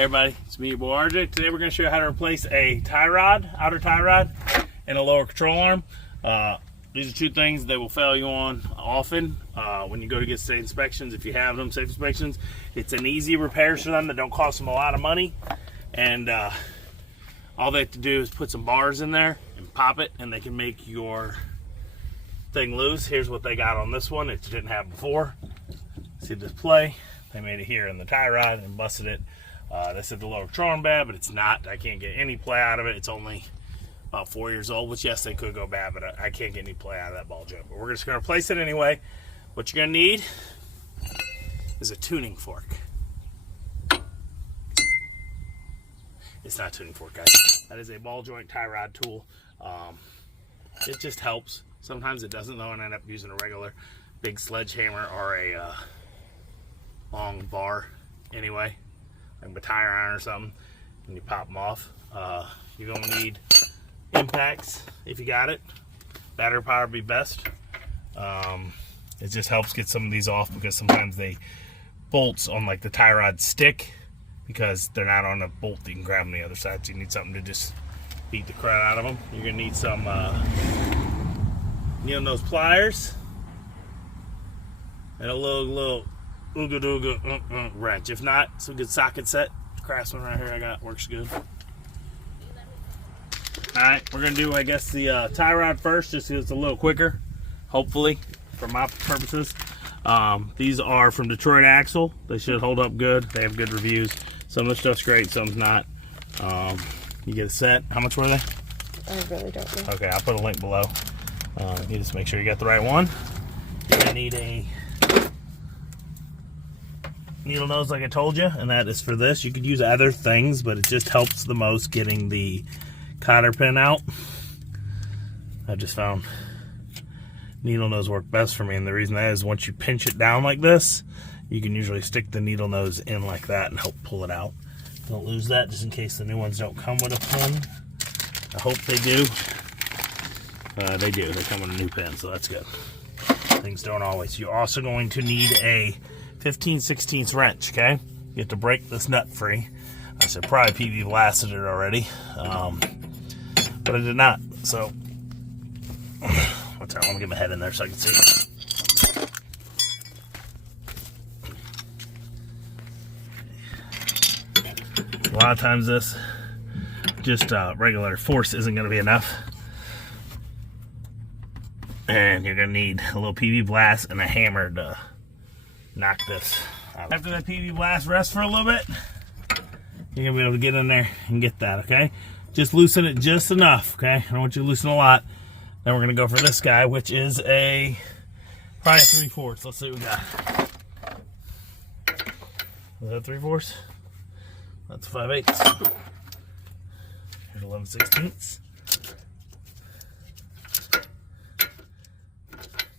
Hey everybody, it's me, your boy RJ. Today we're going to show you how to replace a tie rod, outer tie rod, and a lower control arm. These are two things that will fail you on often when you go to get state inspections. If you have them, safe inspections, it's an easy repair for them that don't cost them a lot of money. And all they have to do is put some bars in there and pop it, and they can make your thing loose. Here's what they got on this one that you didn't have before. See this play? They made it here in the tie rod and busted it. They said the lower control arm bad, but it's not. I can't get any play out of it. It's only about 4 years old, which yes, they could go bad, but I can't get any play out of that ball joint. But we're just going to replace it anyway. What you're going to need is a tuning fork. It's not a tuning fork, guys. That is a ball joint tie rod tool. It just helps. Sometimes it doesn't, though, and I end up using a regular big sledgehammer or a long bar anyway, like a tire iron or something, and you pop them off. You're going to need impacts if you got it. Battery power would be best. It just helps get some of these off because sometimes they bolts on like the tie rod stick because they're not on a bolt that you can grab on the other side, so you need something to just beat the crap out of them. You're going to need some needle nose pliers and a little ooga dooga wrench. If not, some good socket set. Craftsman right here I got works good. Alright, we're gonna do, I guess, the tie rod first, just because it's a little quicker, hopefully, for my purposes. These are from Detroit Axle. They should hold up good. They have good reviews. Some of the stuff's great, some's not. You get a set. How much were they? I really don't know. Okay, I'll put a link below. You just make sure you got the right one. You're gonna need a needle nose like I told you, and that is for this. You could use other things, but it just helps the most getting the cotter pin out. I just found needle nose work best for me, and the reason that is once you pinch it down like this, you can usually stick the needle nose in like that and help pull it out. Don't lose that, just in case the new ones don't come with a pin. I hope they do. They do. They come with a new pin, so that's good. Things don't always. You're also going to need a 15/16 wrench, okay? You have to break this nut free. I should probably PV blasted it already, but I did not. So, what's that? Let me get my head in there so I can see. A lot of times this, just regular force isn't going to be enough. And you're going to need a little PV blast and a hammer to knock this out. After that PV blast rests for a little bit, you're going to be able to get in there and get that, okay? Just loosen it just enough, okay? I don't want you to loosen a lot. Then we're going to go for this guy, which is probably a 3/4. Let's see what we got. Is that 3/4? That's 5/8. Here's 11/16.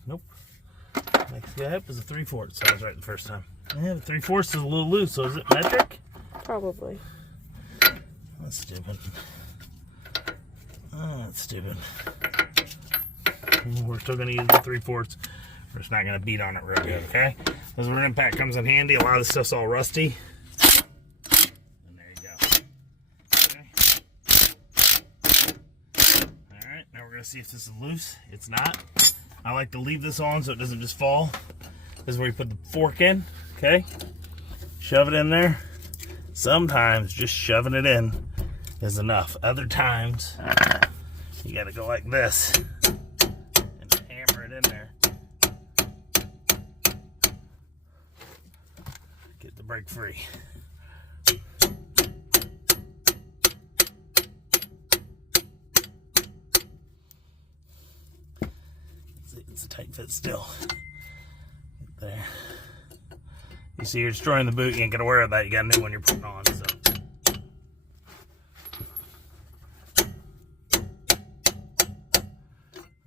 Nope. Next guy up is a 3/4, so I was right the first time. Yeah, the 3/4 is a little loose, so is it metric? Probably. That's stupid. Oh, that's stupid. We're still going to use the 3/4. We're just not going to beat on it real good, okay? This rear impact comes in handy. A lot of this stuff's all rusty. And there you go. Okay. Alright, now we're going to see if this is loose. It's not. I like to leave this on so it doesn't just fall. This is where you put the fork in, okay? Shove it in there. Sometimes just shoving it in is enough. Other times, you gotta go like this and hammer it in there. Get the brake free. It's a tight fit still. Right there. You see, you're destroying the boot. You ain't gonna wear that. You got a new one you're putting on. So.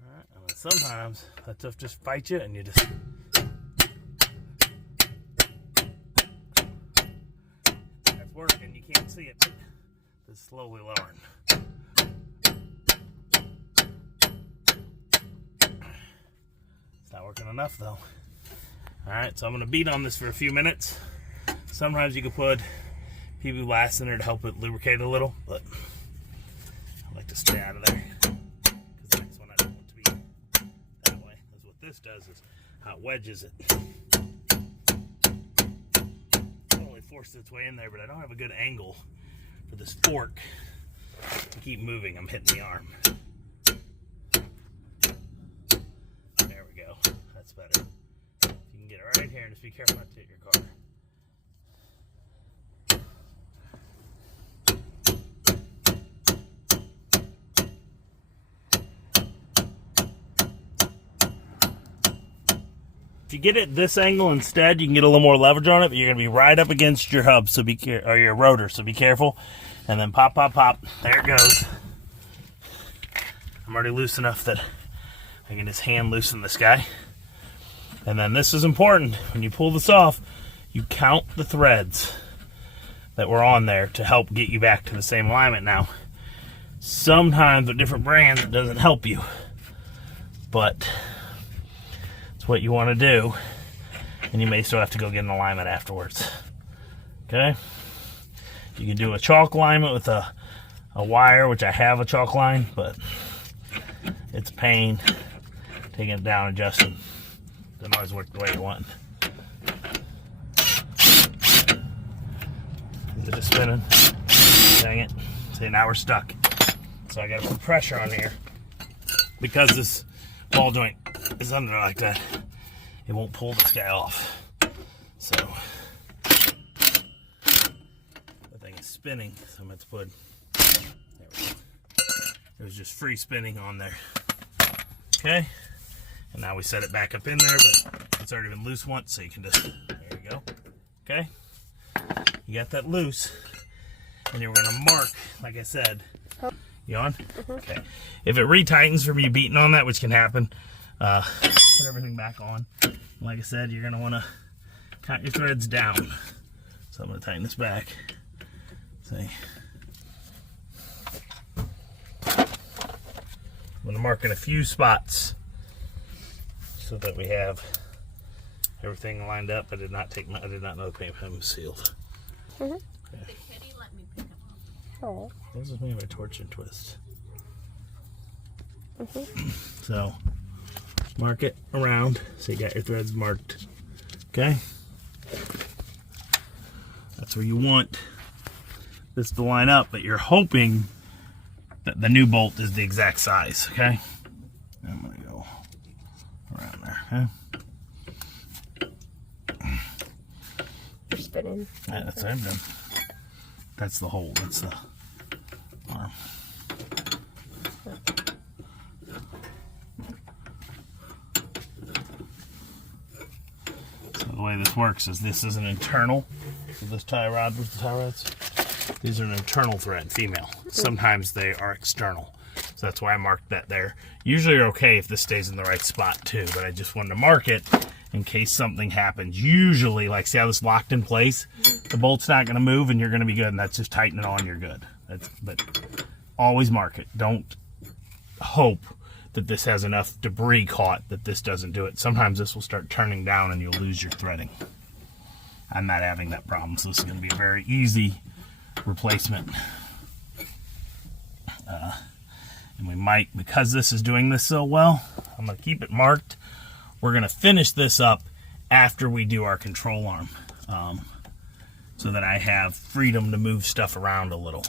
Alright, and then sometimes that stuff just fights you, and you just. That's working. You can't see it, but it's slowly lowering. Not working enough though. Alright, so I'm going to beat on this for a few minutes. Sometimes you can put PB blast in there to help it lubricate a little, but I like to stay out of there because the next one I don't want to be that way. Because what this does is how it wedges it. It only forces its way in there, but I don't have a good angle for this fork to keep moving. I'm hitting the arm. There we go. That's better. You can get it right here, and just be careful not to hit your car. If you get it this angle instead, you can get a little more leverage on it, but you're going to be right up against your hub, so or your rotor, so be careful. And then pop, pop, pop. There it goes. I'm already loose enough that I can just hand loosen this guy. And then this is important. When you pull this off, you count the threads that were on there to help get you back to the same alignment. Now, sometimes with different brands, it doesn't help you, but it's what you want to do, and you may still have to go get an alignment afterwards. Okay? You can do a chalk alignment with a wire, which I have a chalk line, but it's a pain taking it down, adjusting. Doesn't always work the way you want. Is it just spinning? Dang it. See, now we're stuck. So I gotta put pressure on here. Because this ball joint is under like that, it won't pull this guy off. So the thing is spinning, so I'm going to put, there we go. It was just free spinning on there. Okay, and now we set it back up in there, but it's already been loose once, so you can just, there you go. Okay, you got that loose, and you're going to mark, like I said. You on? Okay. If it retightens from you beating on that, which can happen, put everything back on. Like I said, you're going to want to count your threads down. So I'm going to tighten this back. See? I'm going to mark in a few spots so that we have everything lined up. I did not know the paint pen was sealed. Okay. Oh. This is maybe a torch and twist. So, mark it around so you got your threads marked. Okay? That's where you want this to line up, but you're hoping that the new bolt is the exact size. Okay? I'm going to go around there. Okay? You're spinning. Yeah, that's what I'm doing. That's the hole. That's the arm. So the way this works is this is an internal. So this tie rod, where's the tie rods? These are an internal thread, female. Sometimes they are external. So that's why I marked that there. Usually you're okay if this stays in the right spot too, but I just wanted to mark it in case something happens. Usually, like see how this locked in place? The bolt's not going to move and you're going to be good, and that's just tighten it on, you're good. But always mark it. Don't hope that this has enough debris caught that this doesn't do it. Sometimes this will start turning down and you'll lose your threading. I'm not having that problem, so this is going to be a very easy replacement. And we might, because this is doing this so well, I'm going to keep it marked. We're going to finish this up after we do our control arm, so that I have freedom to move stuff around a little.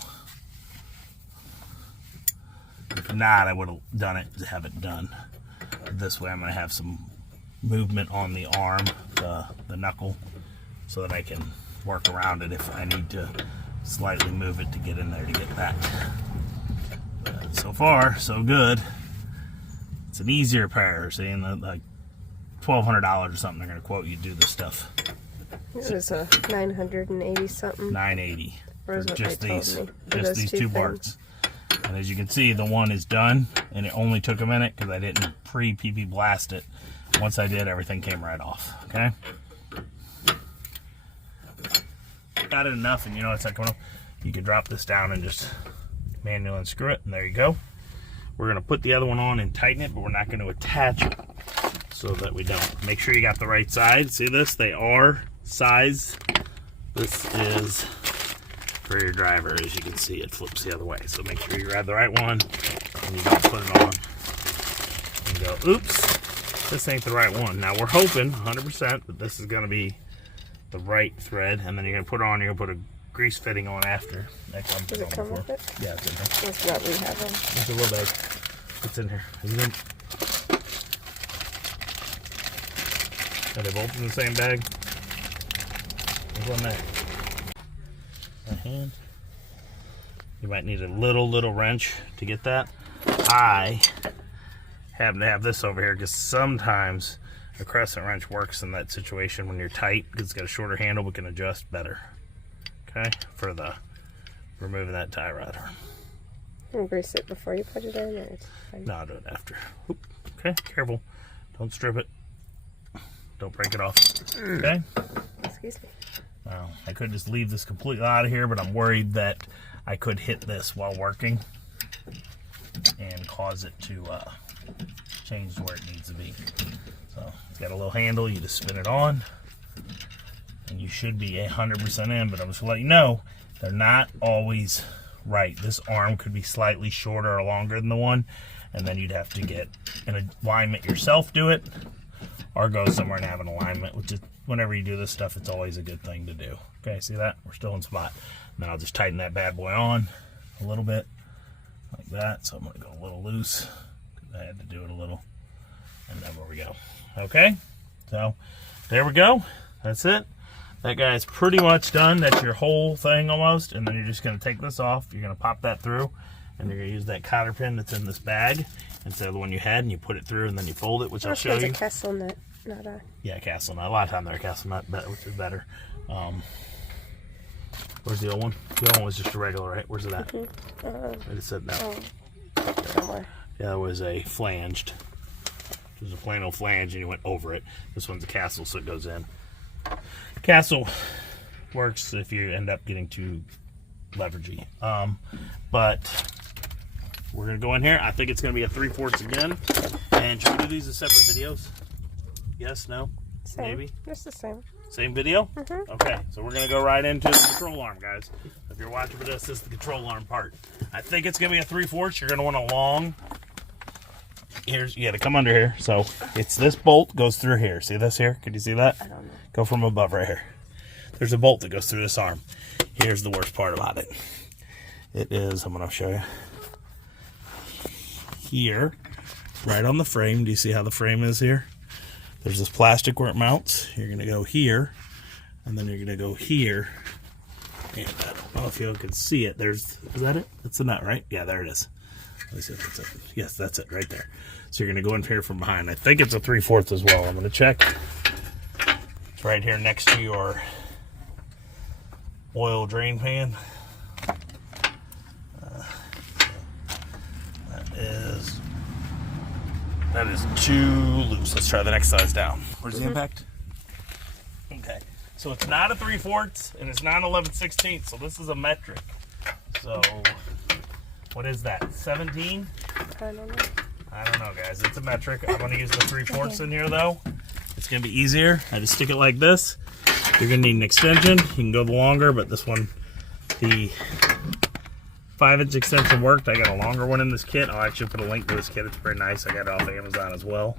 If not, I would have done it to have it done. This way I'm going to have some movement on the arm, the knuckle, so that I can work around it if I need to slightly move it to get in there to get back. But so far, so good. It's an easy repair, saying that like $1,200 or something they're going to quote you to do this stuff. It was a 980 something. 980 for just these, me. just these two parts. And as you can see, the one is done, and it only took a minute because I didn't pre-PP blast it. Once I did, everything came right off. Okay. Got it enough, and you know it's not coming off. You can drop this down and just manually unscrew it, and there you go. We're going to put the other one on and tighten it, but we're not going to attach it so that we don't. Make sure you got the right side. See this? They are sized. This is for your driver. As you can see, it flips the other way. So make sure you grab the right one and you don't put it on and go, oops, this ain't the right one. Now we're hoping 100% that this is going to be the right thread, and then you're going to put on, you're going to put a grease fitting on after. Does it come with it? Yeah, it's in there. That's what we have them. It's a little bag. It's in here. Isn't it? Are they both in the same bag? There's one there. My hand. You might need a little wrench to get that. I happen to have this over here because sometimes a crescent wrench works in that situation when you're tight because it's got a shorter handle but can adjust better. Okay, for the removing that tie rod. You grease it before you put it in? Or it's fine? No, I'll do it after. Oop. Okay, careful. Don't strip it. Don't break it off. Okay? Excuse me. Now, I could just leave this completely out of here, but I'm worried that I could hit this while working and cause it to change to where it needs to be. So, it's got a little handle. You just spin it on, and you should be 100% in, but I'm just going to let you know, they're not always right. This arm could be slightly shorter or longer than the one, and then you'd have to get an alignment yourself, do it, or go somewhere and have an alignment, which is, whenever you do this stuff, it's always a good thing to do. Okay, see that? We're still in spot. Now I'll just tighten that bad boy on a little bit, like that. So I'm going to go a little loose, because I had to do it a little, and then there we go. Okay, so there we go. That's it. That guy's pretty much done. That's your whole thing almost, and then you're just going to take this off. You're going to pop that through, and you're going to use that cotter pin that's in this bag instead of the one you had, and you put it through, and then you fold it, which I'll show you. A castle nut, not a... Yeah, castle nut. A lot of time they're a castle nut, which is better. Where's the old one? The old one was just a regular, right? Where's it at? I just said no. Somewhere. Yeah, it was a flanged. It was a plain old flange, and you went over it. This one's a castle, so it goes in. Castle works if you end up getting too leveragey. But we're going to go in here. I think it's going to be a 3/4 again. And should we do these as separate videos? Yes, no, Same. maybe? Just the same. Same video? Mm-hmm. Okay, so we're going to go right into the control arm, guys. If you're watching for this is the control arm part. I think it's going to be a 3/4. You're going to want a long... Here's, you got to come under here. So it's this bolt goes through here. See this here? Can you see that? I don't know. Go from above right here. There's a bolt that goes through this arm. Here's the worst part about it. It is, I'm going to show you. Here, right on the frame. Do you see how the frame is here? There's this plastic where it mounts. You're going to go here, and then you're going to go here. And I don't know if you can see it. Is that it? That's the nut, right? Yeah, there it is. Let me see if that's it. Yes, that's it right there. So you're going to go in here from behind. I think it's a 3/4 as well. I'm going to check. It's right here next to your oil drain pan. That is too loose. Let's try the next size down. Where's the impact? Okay. So it's not a 3/4 and it's not 11/16. So this is a metric. So what is that? 17? I don't know. I don't know, guys. It's a metric. I'm going to use the 3/4 in here, though. It's going to be easier. I just stick it like this. You're going to need an extension. You can go longer, but this one, the 5-inch extension worked. I got a longer one in this kit. I'll actually put a link to this kit. It's pretty nice. I got it off Amazon as well.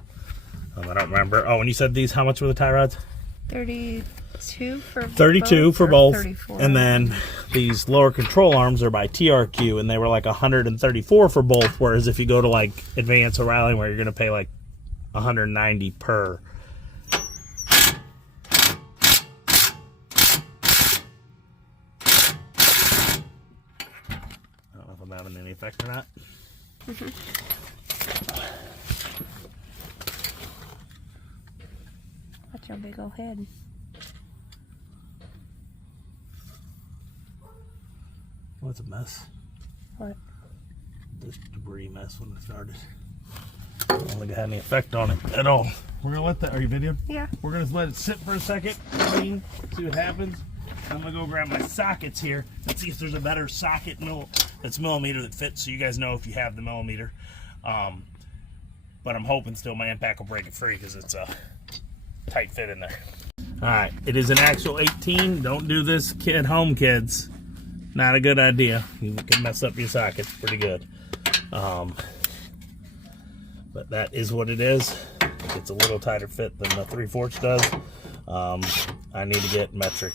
I don't remember. Oh, and you said these, how much were the tie rods? 32 for 32 both, for both. 34. And then these lower control arms are by TRQ, and they were like 134 for both. Whereas if you go to like Advanced O'Reilly, where you're going to pay like 190 per. I don't know if I'm having any effect or not. Watch your big old head. What's a mess? What? This debris mess when it started. I don't think it had any effect on it at all. We're gonna let that. Are you videoing? Yeah. We're gonna let it sit for a second, clean, see what happens. I'm gonna go grab my sockets here and see if there's a better socket that's millimeter that fits, so you guys know if you have the millimeter. But I'm hoping still my impact will break it free because it's a tight fit in there. All right, it is an actual 18. Don't do this at home, kids. not a good idea. You can mess up your sockets pretty good. But that is what it is. It's a little tighter fit than the 3/4 does. I need to get metric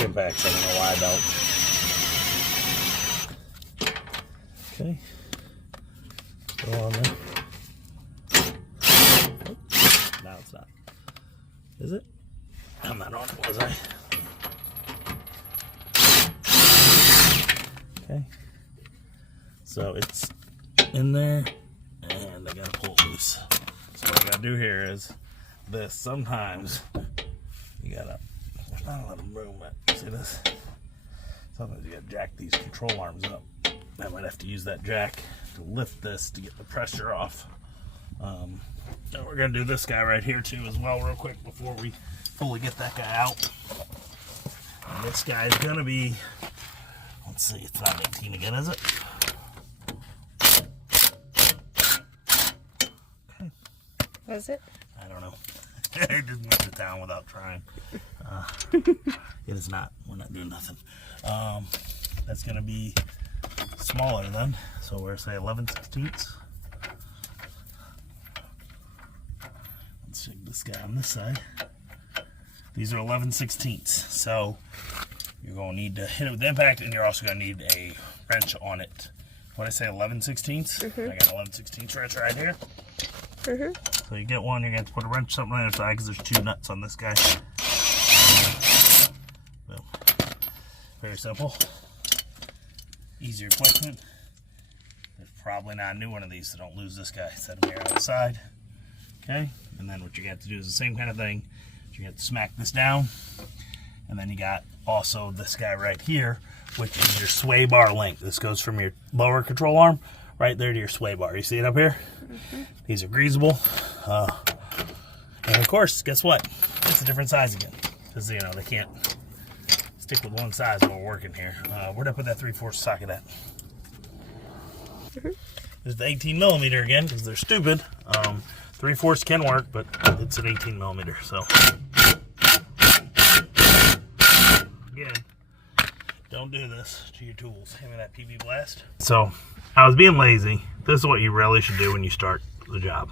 impacts. I don't know why I don't. Okay. Go on there. Oh, now it's not. Is it? I'm not on it, was I? Okay. So it's in there, and I gotta pull it loose. So what I gotta do here is this. Sometimes you gotta, there's not a lot of room, but see this? Sometimes you gotta jack these control arms up. I might have to use that jack to lift this to get the pressure off. And we're gonna do this guy right here too as well real quick before we fully get that guy out. And this guy is gonna be, let's see, it's not 18 again, is it? Okay. Was it? I don't know. I just went to town without trying. It is not. We're not doing nothing. That's gonna be smaller then. So we're say 11/16. Let's check this guy on this side. These are 11/16. So you're going to need to hit it with the impact, and you're also going to need a wrench on it. What did I say, 11/16? I got an 11/16 wrench right here. So you get one, you're going to have to put a wrench something on the other side because there's 2 nuts on this guy. Boom. Very simple. Easy replacement. There's probably not a new one of these, so don't lose this guy. Set him here on the side. Okay, and then what you got to do is the same kind of thing. You have to smack this down, and then you got also this guy right here, which is your sway bar link. This goes from your lower control arm right there to your sway bar. You see it up here? These are greasable, and of course, guess what? It's a different size again, because you know they can't stick with one size while we're working here. Where'd I put that 3/4 socket at? There's the 18mm again, because they're stupid. 3/4 can work, but it's an 18mm, so again, don't do this to your tools. Hand me that PB Blast. So I was being lazy. This is what you really should do when you start the job.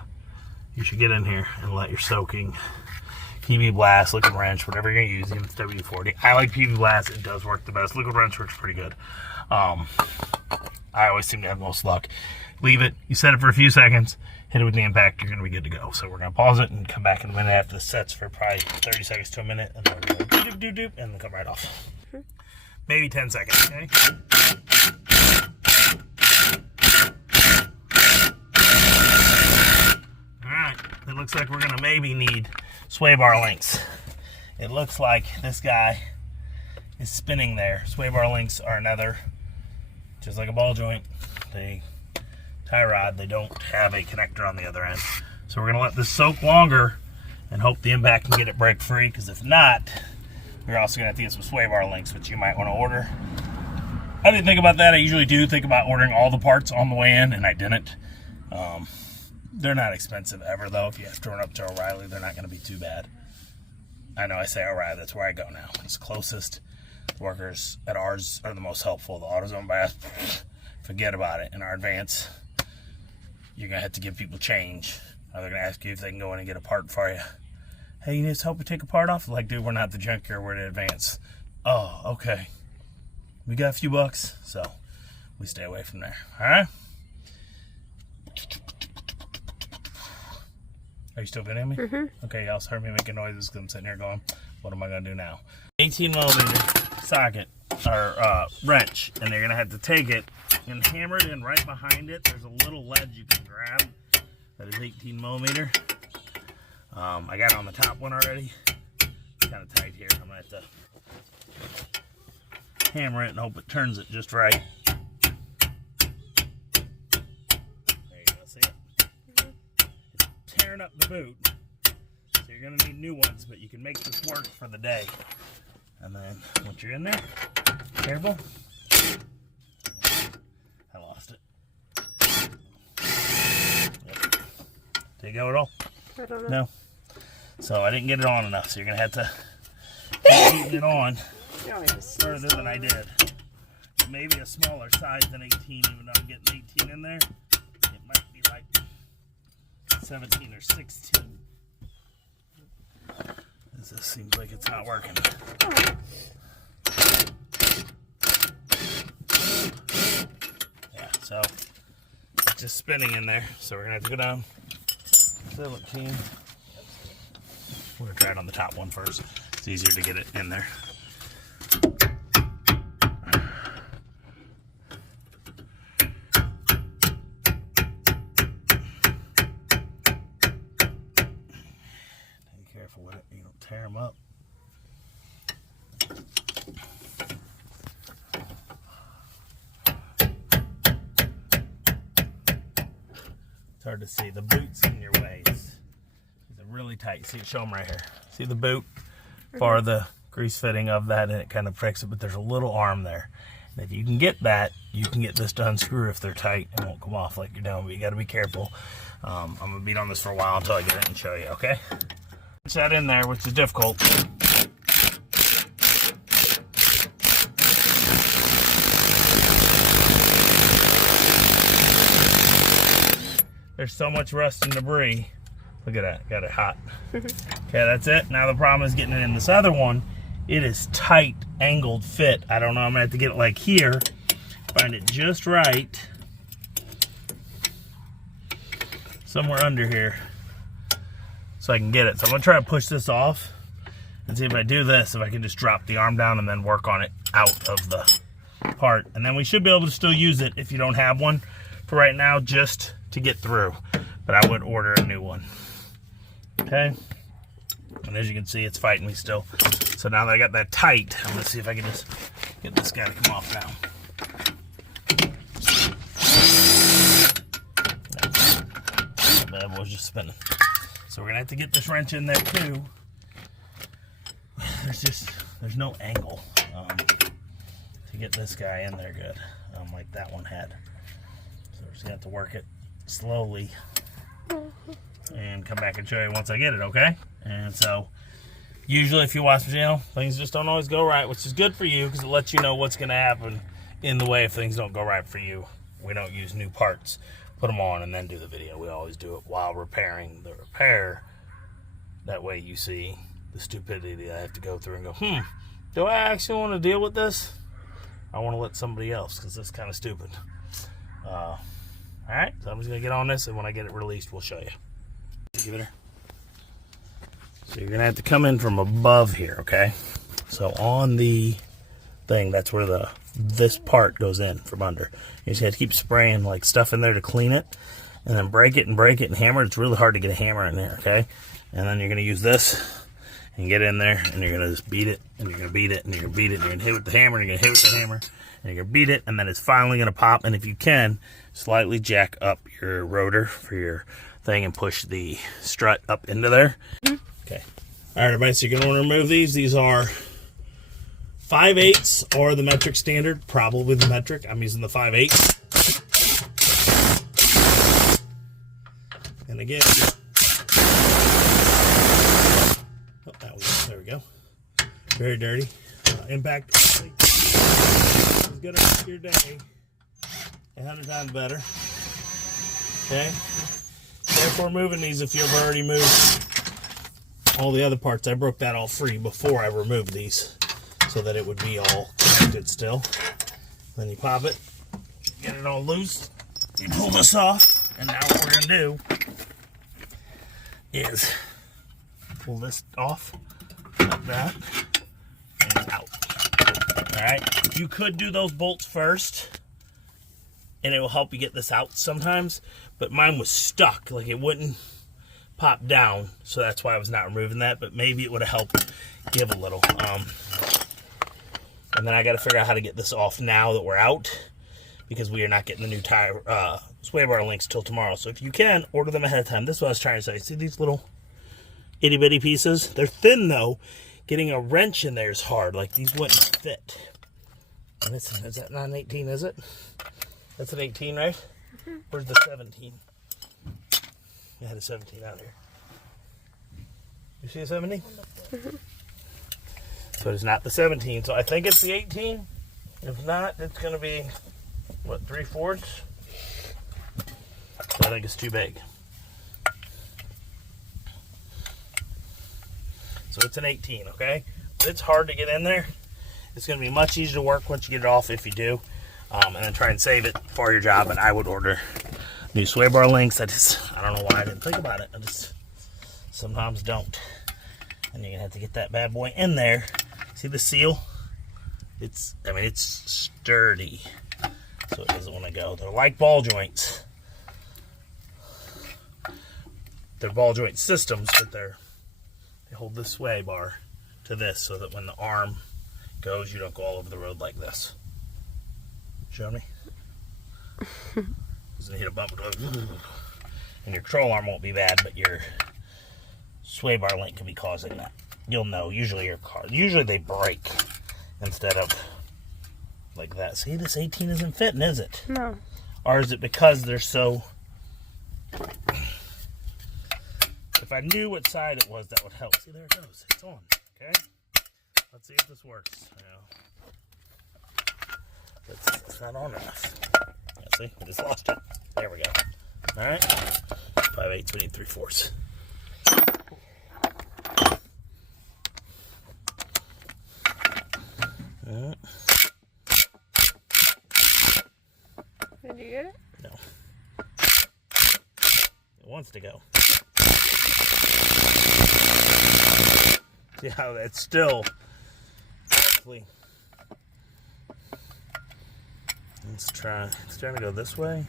You should get in here and let your soaking PB Blast, liquid wrench, whatever you're gonna use, even if it's W40. I like PB Blast, it does work the best. Liquid wrench works pretty good. I always seem to have most luck. Leave it, you set it for a few seconds, hit it with the impact, you're gonna be good to go. So we're gonna pause it and come back in a minute after this sets for probably 30 seconds to a minute, and then we're gonna doop, doop, doop, and then come right off. Maybe 10 seconds, okay? Alright, it looks like we're gonna maybe need sway bar links. It looks like this guy is spinning there. Sway bar links are another, just like a ball joint, they tie rod, they don't have a connector on the other end. So we're gonna let this soak longer and hope the impact can get it break free, because if not, we're also gonna have to get some sway bar links, which you might wanna order. I didn't think about that. I usually do think about ordering all the parts on the way in, and I didn't. They're not expensive ever though. If you have to run up to O'Reilly, they're not gonna be too bad. I know I say O'Reilly, that's where I go now. It's closest. The workers at ours are the most helpful. The AutoZone by us, forget about it. In our Advance, you're gonna have to give people change. Or they're gonna ask you if they can go in and get a part for you. Hey, you need us help to take a part off? Like, dude, we're not the junkyard, we're the Advance. Oh, okay. We got a few bucks, so we stay away from there. All right. Are you still videoing me? Okay, y'all heard me making noises because I'm sitting here going, what am I gonna do now? 18mm socket or wrench, and they're gonna have to take it and hammer it in right behind it. There's a little ledge you can grab that is 18mm. I got it on the top one already. It's kind of tight here. I'm gonna have to hammer it and hope it turns it just right. There you go, see it? It's tearing up the boot, so you're gonna need new ones, but you can make this work for the day. And then once you're in there, careful. I lost it. Yep. Did it go at all? I don't know. No. So I didn't get it on enough, so you're gonna have to keep it on further than I did. maybe a smaller size than 18, even though I'm getting 18 in there. It might be like 17 or 16. This seems like it's not working. Yeah, so it's just spinning in there. So we're gonna have to go down 17. We're gonna try it on the top one first. It's easier to get it in there. Be careful with it, you don't tear them up. It's hard to see. The boot's in your way. It's really tight. See, show them right here. See the boot for the grease fitting of that, and it kind of pricks it, but there's a little arm there. And if you can get that, you can get this to unscrew if they're tight and won't come off like you're doing, but you got to be careful. I'm going to beat on this for a while until I get it and show you, okay? Put that in there, which is difficult. There's so much rust and debris. Look at that, got it hot. Okay, that's it. Now the problem is getting it in this other one. It is tight, angled fit. I don't know, I'm gonna have to get it like here, find it just right. Somewhere under here, so I can get it. So I'm gonna try to push this off and see if I do this, if I can just drop the arm down and then work on it out of the part. And then we should be able to still use it if you don't have one for right now, just to get through. But I would order a new one. Okay, and as you can see, it's fighting me still. So now that I got that tight, I'm gonna see if I can just get this guy to come off now. That bad boy's just spinning. So we're gonna have to get this wrench in there too. There's no angle to get this guy in there good, like that one had. So we're just gonna have to work it slowly and come back and show you once I get it, okay? And so usually if you watch the channel, things just don't always go right, which is good for you because it lets you know what's going to happen in the way if things don't go right for you. We don't use new parts, put them on and then do the video. We always do it while repairing the repair. That way you see the stupidity I have to go through and go, do I actually want to deal with this? I want to let somebody else because it's kind of stupid. Alright, so I'm just going to get on this, and when I get it released, we'll show you. Give it here. So you're going to have to come in from above here, okay? So on the thing, that's where this part goes in from under. You just have to keep spraying like stuff in there to clean it, and then break it and hammer it. It's really hard to get a hammer in there, okay? And then you're going to use this and get in there, and you're going to just beat it, and you're going to beat it, and you're going to beat it, and you're going to hit with the hammer, and you're going to hit with the hammer, and you're going to beat it, and then it's finally going to pop. And if you can, slightly jack up your rotor for your thing and push the strut up into there. Okay. All right, everybody, so you're going to want to remove these. These are 5/8 or the metric standard, probably the metric. I'm using the 5/8. And again, there we go. Very dirty. Impact is going to make your day 100 times better. Okay. Therefore, moving these, if you've already moved all the other parts, I broke that all free before I removed these so that it would be all connected still. Then you pop it, get it all loose, you pull this off, and now what we're going to do is pull this off like that and out. Alright, you could do those bolts first and it will help you get this out sometimes, but mine was stuck, like it wouldn't pop down, so that's why I was not removing that, but maybe it would have helped give a little. And then I got to figure out how to get this off now that we're out, because we are not getting the new tire sway bar links till tomorrow. So if you can, order them ahead of time. This is what I was trying to say. See these little itty bitty pieces? They're thin though. Getting a wrench in there is hard. Like these wouldn't fit. And is that not an 18, is it? That's an 18, right? Mm-hmm. Where's the 17? I had a 17 out here. You see a 17? Mm-hmm. So it's not the 17. So I think it's the 18. If not, it's going to be, what, 3/4? I think it's too big. So it's an 18, okay? But it's hard to get in there. It's going to be much easier to work once you get it off, if you do. And then try and save it for your job. And I would order new sway bar links. I don't know why I didn't think about it. I just sometimes don't. And you're going to have to get that bad boy in there. See the seal? It's sturdy. So it doesn't want to go. They're like ball joints. They're ball joint systems, but they hold this sway bar to this so that when the arm goes, you don't go all over the road like this. Show me? Doesn't hit a bump. And your control arm won't be bad, but your sway bar link can be causing that. You'll know. Usually they break instead of like that. See, this 18 isn't fitting, is it? No. Or is it because they're so... If I knew what side it was, that would help. See, there it goes. It's on. Okay? Let's see if this works. It's not on enough. Yeah, see? We just lost it. There we go. Alright. 5/8, we need 3/4. Did you get it? No. It wants to go. See how that's still actually. Let's try. It's trying to go this way.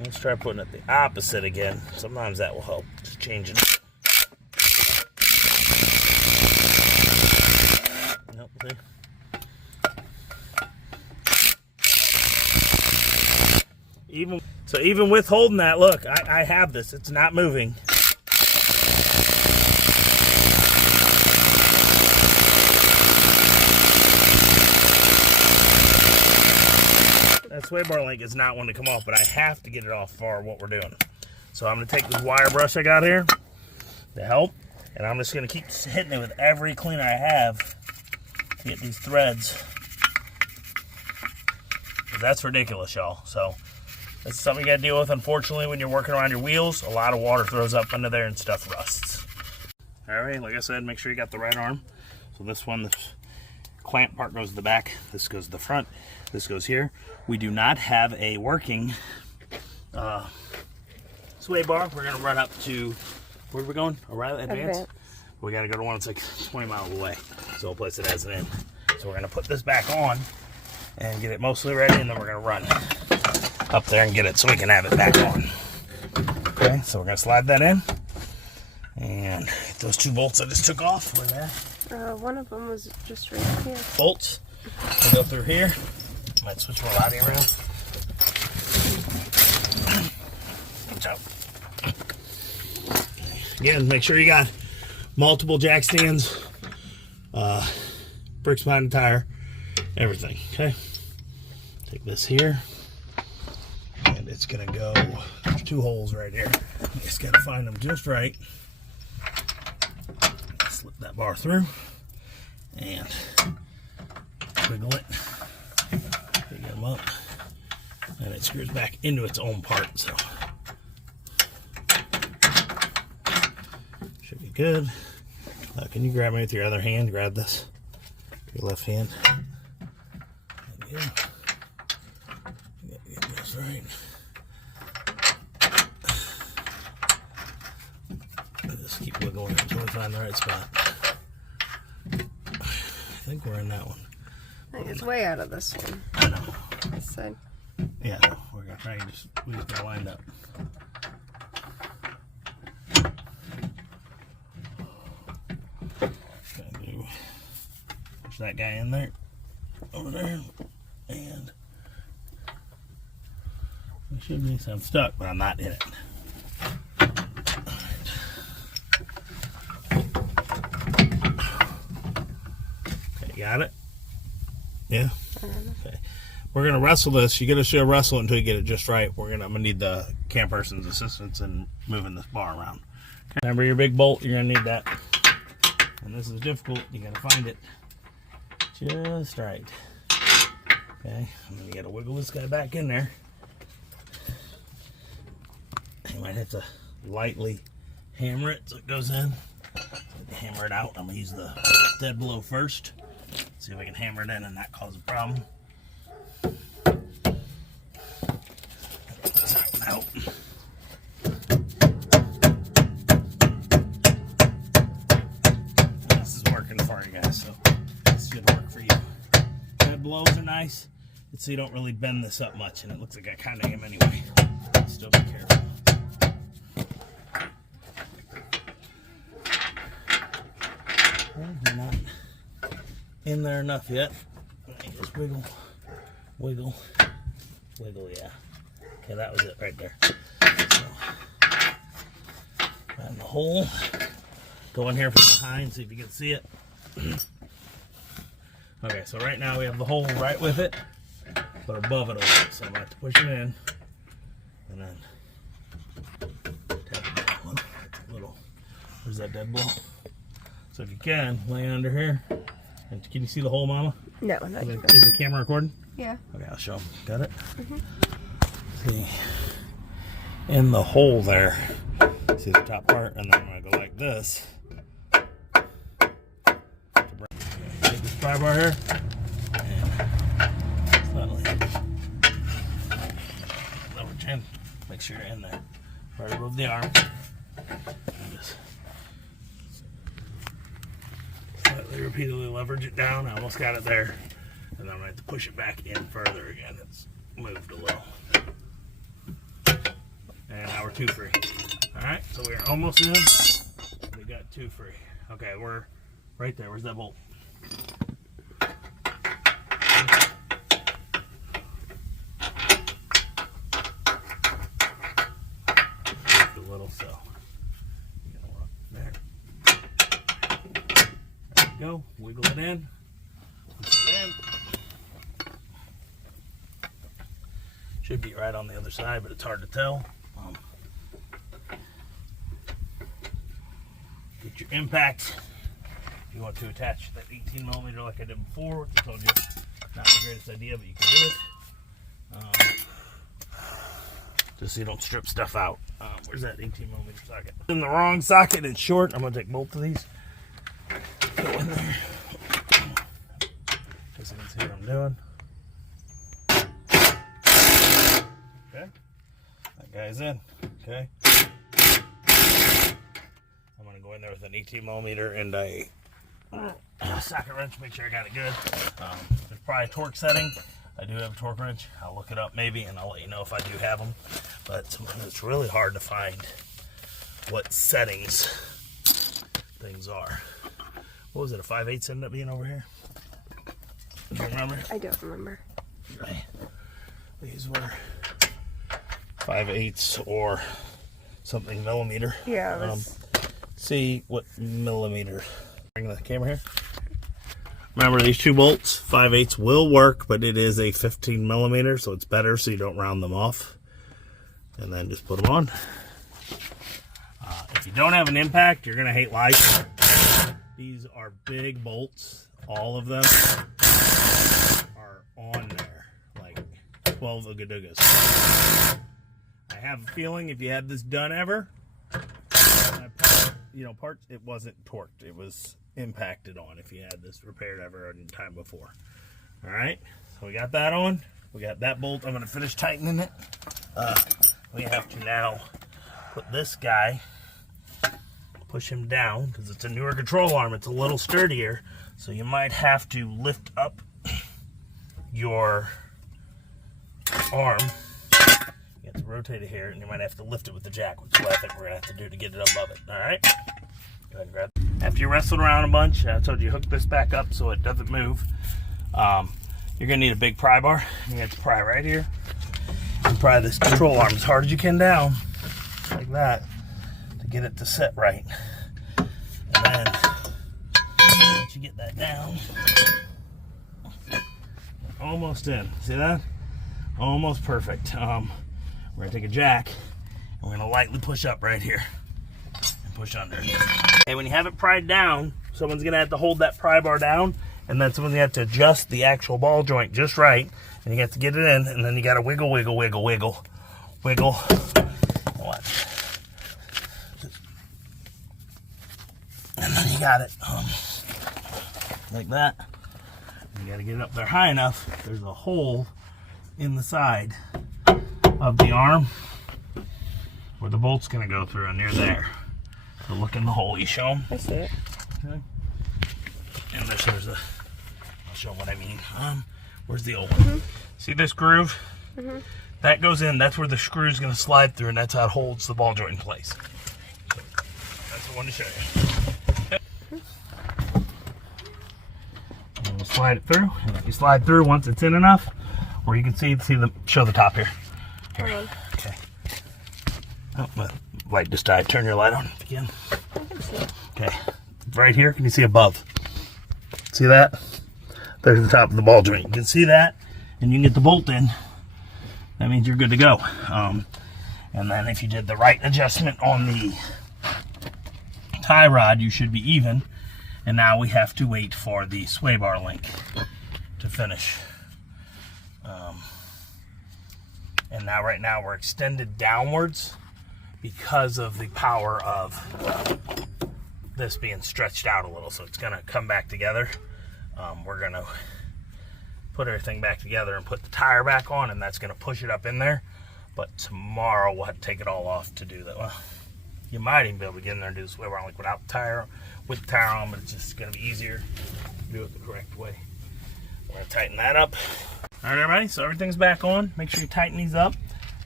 Let's try putting it the opposite again. Sometimes that will help. Just changing it. Nope, see? Even with holding that, look, I have this. It's not moving. That sway bar link is not one to come off, but I have to get it off for what we're doing. So I'm going to take this wire brush I got here to help, and I'm just going to keep hitting it with every cleaner I have to get these threads. That's ridiculous, y'all. So that's something you got to deal with, unfortunately, when you're working around your wheels. A lot of water throws up under there and stuff rusts. All right, like I said, make sure you got the right arm. So this one, the clamp part goes to the back. This goes to the front. This goes here. We do not have a working sway bar. We're going to run up to, where are we going? O'Reilly Advance? We got to go to one that's like 20 miles away. So we'll place it as an in. So we're going to put this back on and get it mostly ready, and then we're going to run up there and get it so we can have it back on. Okay, so we're going to slide that in. And those 2 bolts I just took off, where they're at. One of them was just right here. Bolts. We'll go through here. Might switch my lighting around. Watch out. Again, make sure you got multiple jack stands, bricks behind the tire, everything. Okay. Take this here, and it's gonna go. There's 2 holes right here. You just gotta find them just right. Slip that bar through and wiggle it. Pick them up, and it screws back into its own part. So should be good. Can you grab me with your other hand? Grab this, your left hand. There you go. Get this right. Just keep wiggling until we find the right spot. I think we're in that one. I think it's way out of this one. I know. This side. Yeah, we're gonna try and we just gotta line up. Push that guy in there, over there, and there should be some stuck, but I'm not in it. Okay, got it? Yeah? Okay. We're going to wrestle this. You got to wrestle until you get it just right. I'm going to need the cam person's assistance in moving this bar around. Okay. Remember your big bolt, you're going to need that. And this is difficult. You got to find it. Just right. Okay, and then you gotta wiggle this guy back in there. You might have to lightly hammer it so it goes in. So hammer it out. I'm gonna use the dead blow first. See if I can hammer it in and not cause a problem. Out. This is working for you guys, so this should work for you. Dead blows are nice, so you don't really bend this up much, and it looks like I kind of am anyway. Still be careful. Well, we're not in there enough yet. Let me just wiggle, wiggle, wiggle, yeah. Okay, that was it right there. So, in the hole. Go in here from behind, see if you can see it. Okay, so right now we have the hole right with it, but above it over. So I'm going to have to push it in, and then tap it down. That's a little, where's that dead blow? So if you can, lay under here. And can you see the hole, Mama? No, not yet. Is the camera recording? Yeah. Okay, I'll show them. Got it? See, in the hole there, see the top part, and then I'm going to go like this. Take this pry bar here, and slightly lower chin. Make sure you're in there. Right above the arm. And just slightly repeatedly leverage it down. I almost got it there. And then I'm going to have to push it back in further again. It's moved a little. And now we're 2 free. Alright, so we're almost in. We got 2 free. Okay, we're right there. Where's that bolt? Just a little, so there. There we go. Wiggle it in. Push it in. Should be right on the other side, but it's hard to tell. Get your impact. If you want to attach that 18mm like I did before, which I told you, not the greatest idea, but you can do it. Just so you don't strip stuff out. Where's that 18mm socket? In the wrong socket, it's short. I'm going to take both of these. Go in there. Just so you can see what I'm doing. Okay. That guy's in. Okay. I'm going to go in there with an 18mm and a socket wrench, make sure I got it good. There's probably a torque setting. I do have a torque wrench. I'll look it up maybe, and I'll let you know if I do have them. But sometimes it's really hard to find what settings things are. What was it, a 5/8 ended up being over here? Do you remember? I don't remember. Right. These were 5/8 or something millimeter. Yeah, it was... See what millimeter. Bring the camera here. Remember, these 2 bolts, 5/8 will work, but it is a 15mm, so it's better so you don't round them off. And then just put them on. If you don't have an impact, you're going to hate life. These are big bolts. All of them are on there, like 12 ooga-doogas. I have a feeling if you had this done ever, parts, it wasn't torqued. It was impacted on if you had this repaired ever in time before. All right, so we got that on. We got that bolt. I'm going to finish tightening it. We have to now put this guy, push him down, because it's a newer control arm. It's a little sturdier, so you might have to lift up your arm. You have to rotate it here, and you might have to lift it with the jack, which is what I think we're going to have to do to get it above it. All right? Go ahead and grab it. After you wrestled around a bunch, I told you hook this back up so it doesn't move. You're going to need a big pry bar. You have to pry right here. And pry this control arm as hard as you can down, like that, to get it to set right. And then, once you get that down, almost in. See that? Almost perfect. We're going to take a jack, and we're going to lightly push up right here. And push under. And when you have it pried down, someone's going to have to hold that pry bar down and that's when you have to adjust the actual ball joint just right, and you have to get it in, and then you got to wiggle, wiggle, wiggle, wiggle, wiggle. Watch. And then you got it like that. You got to get it up there high enough. There's a hole in the side of the arm where the bolt's going to go through, and near there. So look in the hole. You show them? I see it. Okay. And there's a, I'll show what I mean. Where's the old one? See this groove? That goes in. That's where the screw is going to slide through, and that's how it holds the ball joint in place. So that's the one to show you. And we'll slide it through. And if you slide through once it's in enough, or you can show the top here. Hold on. Okay. Oh, my light just died. Turn your light on if you can. I can see it. Okay. Right here, can you see above? See that? There's the top of the ball joint. You can see that, and you can get the bolt in. That means you're good to go. And then if you did the right adjustment on the tie rod, you should be even. And now we have to wait for the sway bar link to finish. And now right now we're extended downwards because of the power of this being stretched out a little. So it's gonna come back together. We're gonna put everything back together and put the tire back on, and that's gonna push it up in there. But tomorrow we'll have to take it all off to do that. Well, you might even be able to get in there and do the sway bar link without the tire, with the tire on, but it's just gonna be easier to do it the correct way. We're gonna tighten that up. All right, everybody, so everything's back on. Make sure you tighten these up.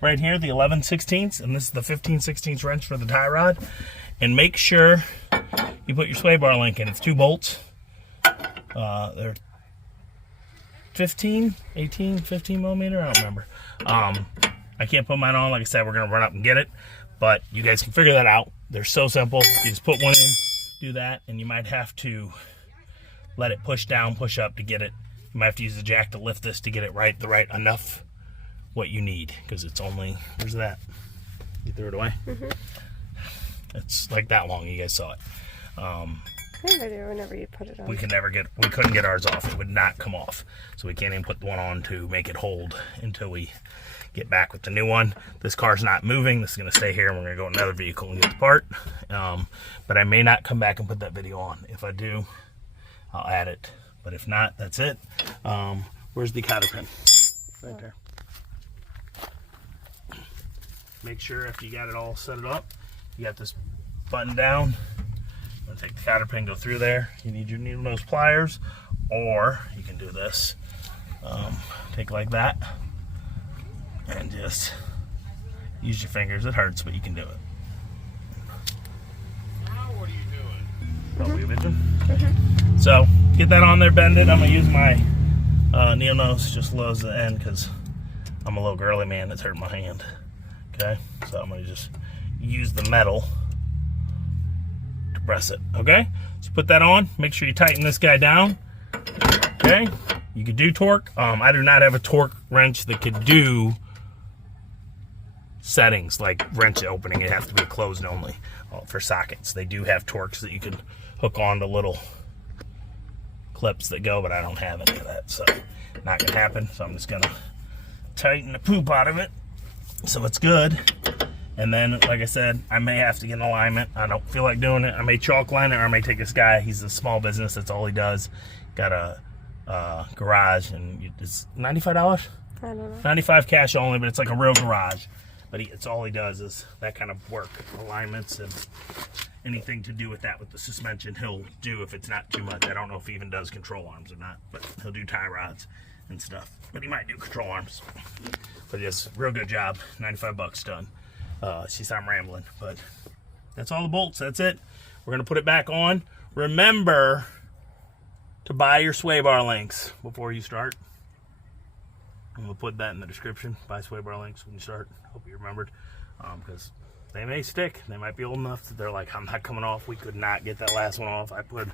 Right here, the 11/16, and this is the 15/16 wrench for the tie rod. And make sure you put your sway bar link in. It's 2 bolts. They're 15 millimeter, I don't remember. I can't put mine on. Like I said, we're gonna run up and get it, but you guys can figure that out. They're so simple. You just put one in, do that, and you might have to let it push down, push up to get it. You might have to use the jack to lift this to get it right, enough what you need, because it's only, where's that? You threw it away? It's like that long. You guys saw it. Whenever you put it on. We couldn't get ours off. It would not come off. So we can't even put the one on to make it hold until we get back with the new one. This car's not moving. This is going to stay here, and we're going to go in another vehicle and get the part. But I may not come back and put that video on. If I do, I'll add it. But if not, that's it. Where's the cotter pin? Right there. Make sure after you got it all set it up, you got this button down. I'm going to take the cotter pin, go through there. You need your needle nose pliers, or you can do this. Take like that and just use your fingers. It hurts, but you can do it. Now what are you doing? Probably a vision. So get that on there, bend it. I'm going to use my needle nose just low as the end because I'm a little girly man that's hurting my hand. Okay, so I'm going to just use the metal to press it. Okay, so put that on. Make sure you tighten this guy down. Okay, you can do torque. I do not have a torque wrench that could do settings like wrench opening. It has to be closed only for sockets. They do have torques that you can hook on to little clips that go, but I don't have any of that, so not gonna happen. So I'm just gonna tighten the poop out of it so it's good. And then, like I said, I may have to get an alignment. I don't feel like doing it. I may chalk line it, or I may take this guy. He's a small business. That's all he does. Got a garage, and it's $95. I don't know. 95 cash only, but it's like a real garage. But it's all he does is that kind of work, alignments and anything to do with that with the suspension. He'll do if it's not too much. I don't know if he even does control arms or not, but he'll do tie rods and stuff. But he might do control arms. But he does a real good job. 95 bucks done. See, I'm rambling, but that's all the bolts. That's it. We're gonna put it back on. Remember to buy your sway bar links before you start. I'm gonna put that in the description. Buy sway bar links when you start. Hope you remembered, because they may stick. They might be old enough that they're like, I'm not coming off. We could not get that last one off. I put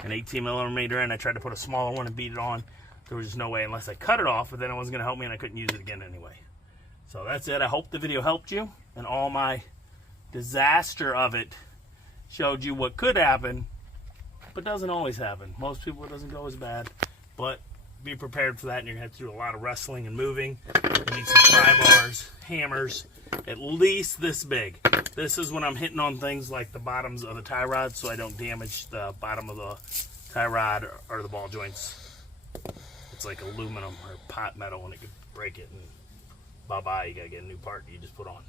an 18 millimeter in. I tried to put a smaller one and beat it on. There was just no way unless I cut it off, but then it wasn't gonna help me and I couldn't use it again anyway. So that's it. I hope the video helped you, and all my disaster of it showed you what could happen but doesn't always happen. Most people, it doesn't go as bad, but be prepared for that, and you're gonna have to do a lot of wrestling and moving. You need some pry bars, hammers, at least this big. This is when I'm hitting on things like the bottoms of the tie rod, so I don't damage the bottom of the tie rod or the ball joints. It's like aluminum or pot metal, and it could break it, and bye-bye, you gotta get a new part you just put on.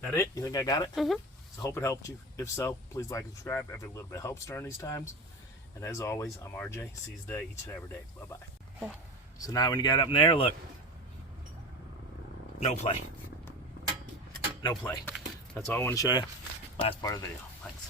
That it? You think I got it? Mm-hmm. So hope it helped you. If so, please like and subscribe. Every little bit helps during these times. And as always, I'm RJ. Seize the day each and every day. Bye-bye. Okay. So now when you got up in there, look. No play. No play. That's all I want to show you. Last part of the video. Thanks.